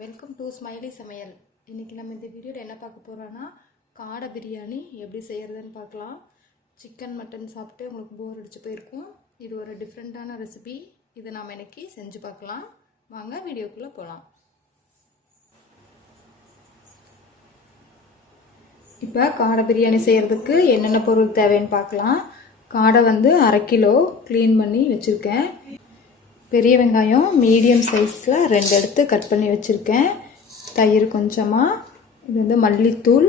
Welcome to smiley சமையல். இன்றைக்கி நம்ம இந்த வீடியோவில் என்ன பார்க்க போகிறோன்னா காடை பிரியாணி எப்படி செய்கிறதுன்னு பார்க்கலாம். சிக்கன் மட்டன் சாப்பிட்டு உங்களுக்கு போர் அடிச்சு போயிருக்கும். இது ஒரு டிஃப்ரெண்ட்டான ரெசிபி. இதை நாம் இன்றைக்கி செஞ்சு பார்க்கலாம். வாங்க வீடியோக்குள்ளே போகலாம். இப்போ காடை பிரியாணி செய்கிறதுக்கு என்னென்ன பொருள் தேவைன்னு பார்க்கலாம். காடை வந்து 1/2 கிலோ க்ளீன் பண்ணி வச்சுருக்கேன். பெரிய வெங்காயம் மீடியம் சைஸில் 2 எடுத்து கட் பண்ணி வச்சுருக்கேன். தயிர் கொஞ்சமாக, இது வந்து மல்லித்தூள்,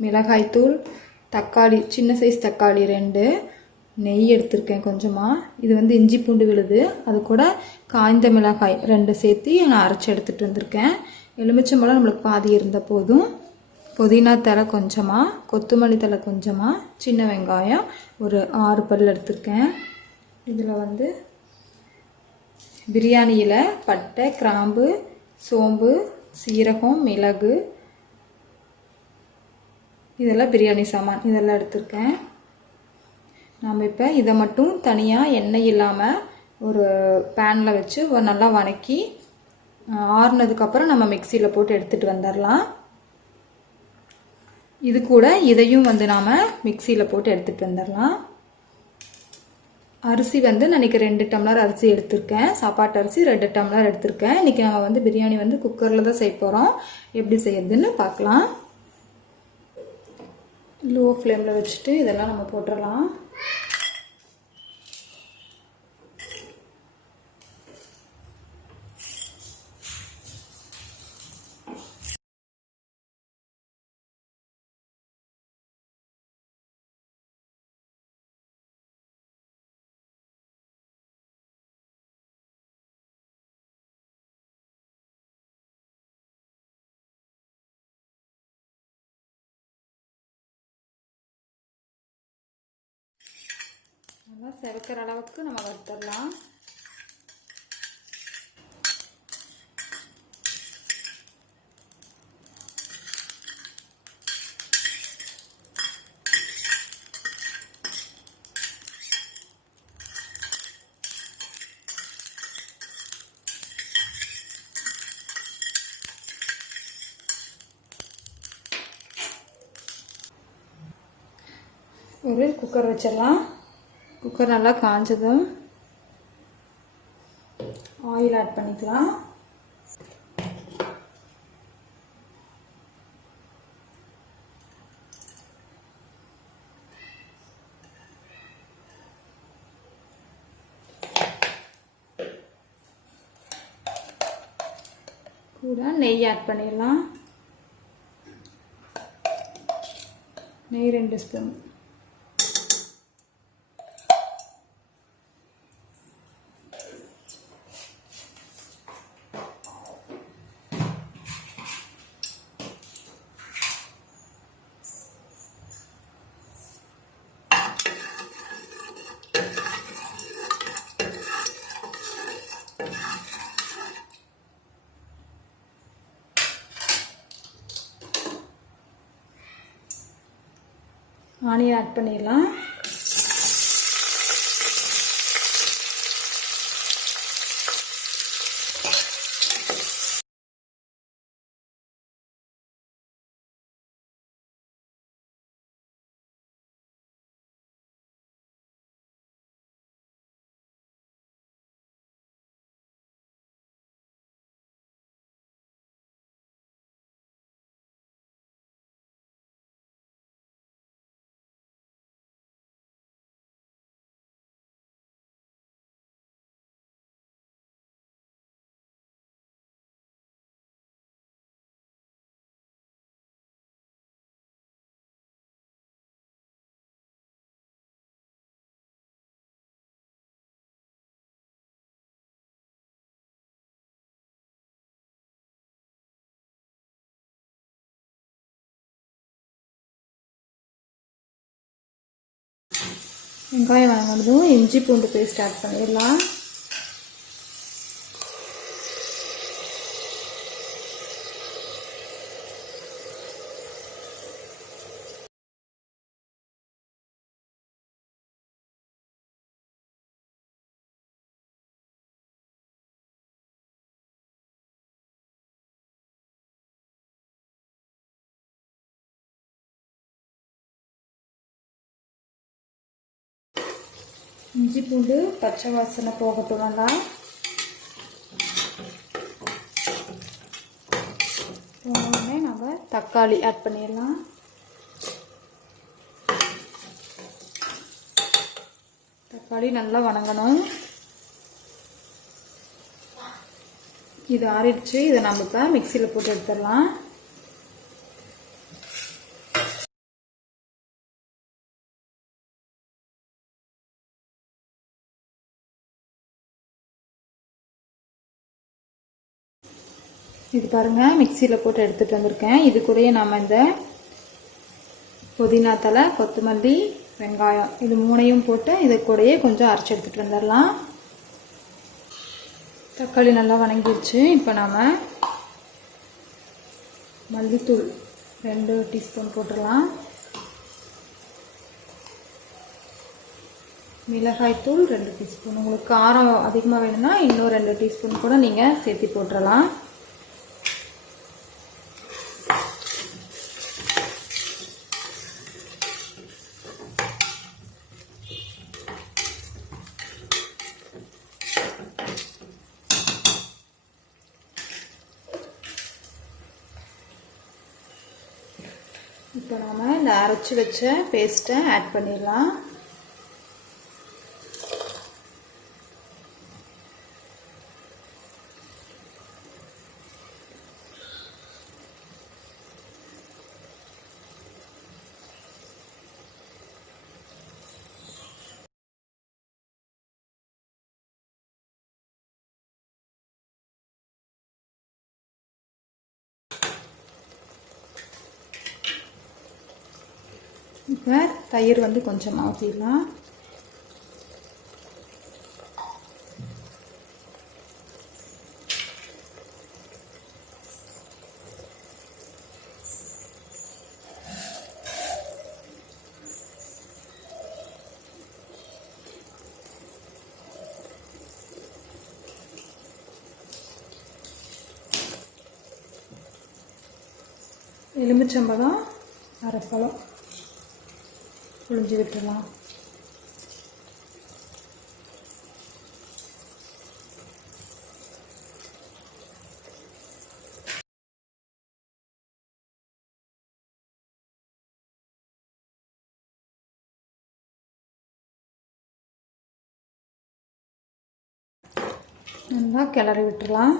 மிளகாய்த்தூள், தக்காளி சின்ன சைஸ் தக்காளி 2, நெய் எடுத்திருக்கேன் கொஞ்சமாக. இது வந்து இஞ்சி பூண்டு விழுது, அது கூட காய்ந்த மிளகாய் 2 சேர்த்து நான் அரைச்சி எடுத்துகிட்டு வந்திருக்கேன். எலுமிச்சம்பழம் நம்மளுக்கு பாதி இருந்த போதும். புதினா தழை கொஞ்சமாக, கொத்தமல்லி தழை கொஞ்சமாக, சின்ன வெங்காயம் ஒரு 6 பல் எடுத்திருக்கேன். இதில் வந்து பிரியாணி இலை, பட்டை, கிராம்பு, சோம்பு, சீரகம், மிளகு, இதெல்லாம் பிரியாணி சாமான் இதெல்லாம் எடுத்திருக்கேன். நாம் இப்போ இதை மட்டும் தனியாக எண்ணெய் இல்லாமல் ஒரு பேனில் வச்சு ஒரு நல்லா வதக்கி ஆறுனதுக்கப்புறம் நம்ம மிக்சியில் போட்டு எடுத்துகிட்டு வந்துடலாம். இது கூட இதையும் வந்து நாம் மிக்சியில் போட்டு எடுத்துகிட்டு வந்துடலாம். அரிசி வந்து நான் இன்றைக்கி 2 டம்ளர் அரிசி எடுத்திருக்கேன். சாப்பாட்டு அரிசி 2 டம்ளர் எடுத்திருக்கேன். இன்றைக்கி நம்ம வந்து பிரியாணி வந்து குக்கரில் தான் செய்ய போகிறோம். எப்படி செய்யறதுன்னு பார்க்கலாம். லோ ஃப்ளேமில் வச்சுட்டு இதெல்லாம் நம்ம போட்டுடலாம். நல்லா செவக்கிற அளவுக்கு நம்ம வறுத்துடலாம். ஒரு குக்கர் வச்சிடலாம். குக்கர் நல்லா காஞ்சதும் ஆயில் ஆட் பண்ணிக்கலாம். கூட நெய் ஆட் பண்ணிடலாம். நெய் 2 ஸ்பூன். ஆனியன் ஆட் பண்ணிடலாம். வெங்காயம் வதங்கினதும் இஞ்சி பூண்டு பேஸ்ட் ஆட் பண்ணிடலாம். இஞ்சி பூண்டு பச்சை வாசனை போகட்டும். நல்லா போனோடனே நம்ம தக்காளி ஆட் பண்ணிடலாம். தக்காளி நல்லா வணங்கணும். இது ஆறிடுச்சு. இதை நம்ம இப்போ மிக்சியில் போட்டு எடுத்துடலாம். இது பாருங்கள், மிக்சியில் போட்டு எடுத்துகிட்டு வந்திருக்கேன். இது கூடயே நம்ம இந்த புதினா தலை, கொத்தமல்லி, வெங்காயம் இது மூணையும் போட்டு இது கூடயே கொஞ்சம் அரைச்சி எடுத்துகிட்டு வந்துடலாம். தக்காளி நல்லா வணங்கிடுச்சு. இப்போ நாம் மல்லித்தூள் 2 டீஸ்பூன் போட்டுடலாம். மிளகாய்த்தூள் 2 டீஸ்பூன். உங்களுக்கு காரம் அதிகமாக வேணும்னா இன்னும் 2 டீஸ்பூன் கூட நீங்கள் சேர்த்து போட்டுடலாம். இப்போ நாம் இந்த அரைச்சி வச்ச பேஸ்ட்டை ஆட் பண்ணிடலாம். இப்போ தயிர் வந்து கொஞ்சம் ஊற்றிடலாம். எலுமிச்சம்பழம் அரைப்பழம் புழிஞ்சு விட்டுடலாம். நல்லா கிளறி விட்டுடலாம்.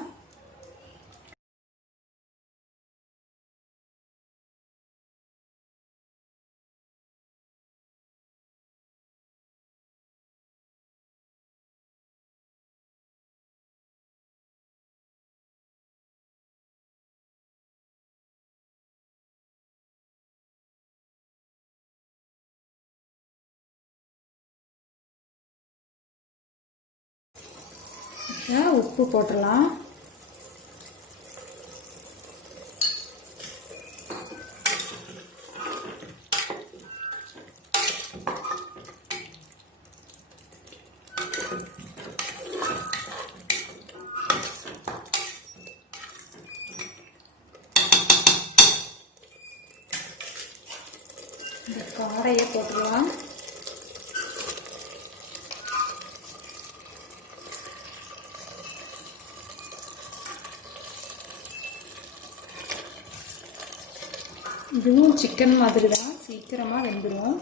உப்பு போட்டுடலாம். இந்த காடையை போட்டுடலாம். இதுவும் சிக்கன் மாதிரி தான், சீக்கிரமாக வெந்துடும்.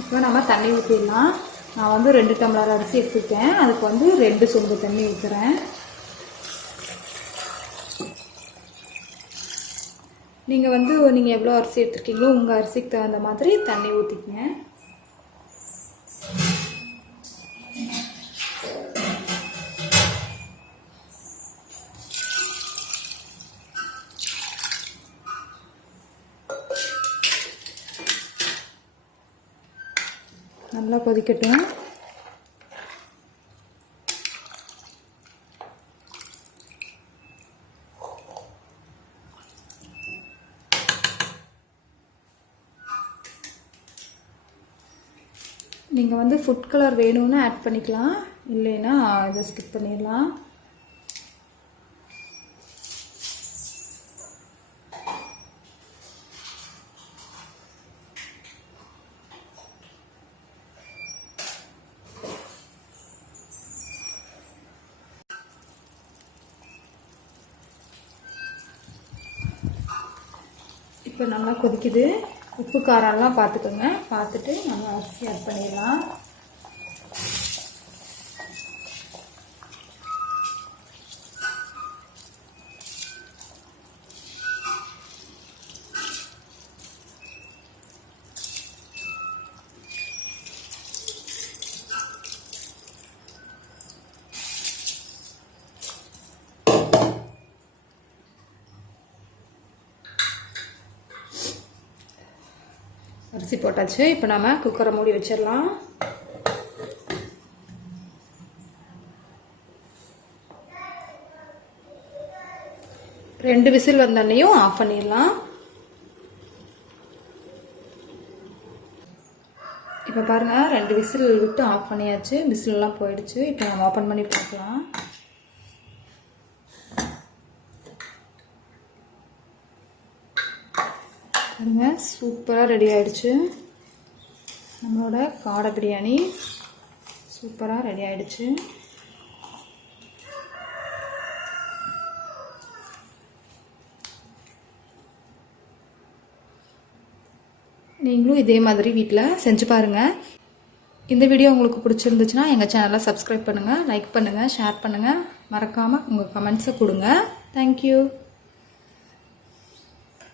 இப்போ நம்ம தண்ணி ஊற்றிடலாம். நான் வந்து 2 டம்ளர் அரிசி எடுத்துருக்கேன். அதுக்கு வந்து 2 சொம்பு தண்ணி ஊற்றுறேன். நீங்கள் எவ்வளோ அரிசி எடுத்துருக்கீங்களோ உங்கள் அரிசிக்கு தகுந்த மாதிரி தண்ணி ஊற்றிக்கங்க. நல்லா கொதிக்கட்டும். நீங்கள் வந்து ஃபுட் கலர் வேணும்னு ஆட் பண்ணிக்கலாம், இல்லைன்னா இதை ஸ்கிப் பண்ணிடலாம். இப்போ நல்லா கொதிக்குது. உப்பு காரம்லாம் பார்த்துக்கோங்க. பார்த்துட்டு நம்ம அரிசி ஆட் பண்ணிடலாம். அரிசி போட்டாச்சு. இப்போ நம்ம குக்கரை மூடி வச்சிடலாம். ரெண்டு விசில் வந்தோடனையும் ஆஃப் பண்ணிடலாம். இப்போ பாருங்கள், 2 விசில் விட்டு ஆஃப் பண்ணியாச்சு. விசிலெலாம் போயிடுச்சு. இப்போ நம்ம ஓப்பன் பண்ணி பார்க்கலாம். பாருங்க, சூப்பராக ரெடி ஆகிடுச்சு. நம்மளோட காடை பிரியாணி சூப்பராக ரெடி ஆகிடுச்சு. நீங்களும் இதே மாதிரி வீட்டில் செஞ்சு பாருங்கள். இந்த வீடியோ உங்களுக்கு பிடிச்சிருந்துச்சுன்னா எங்கள் சேனலை சப்ஸ்கிரைப் பண்ணுங்கள், லைக் பண்ணுங்கள், ஷேர் பண்ணுங்கள். மறக்காமல் உங்கள் கமெண்ட்ஸை கொடுங்க. தேங்க்யூ.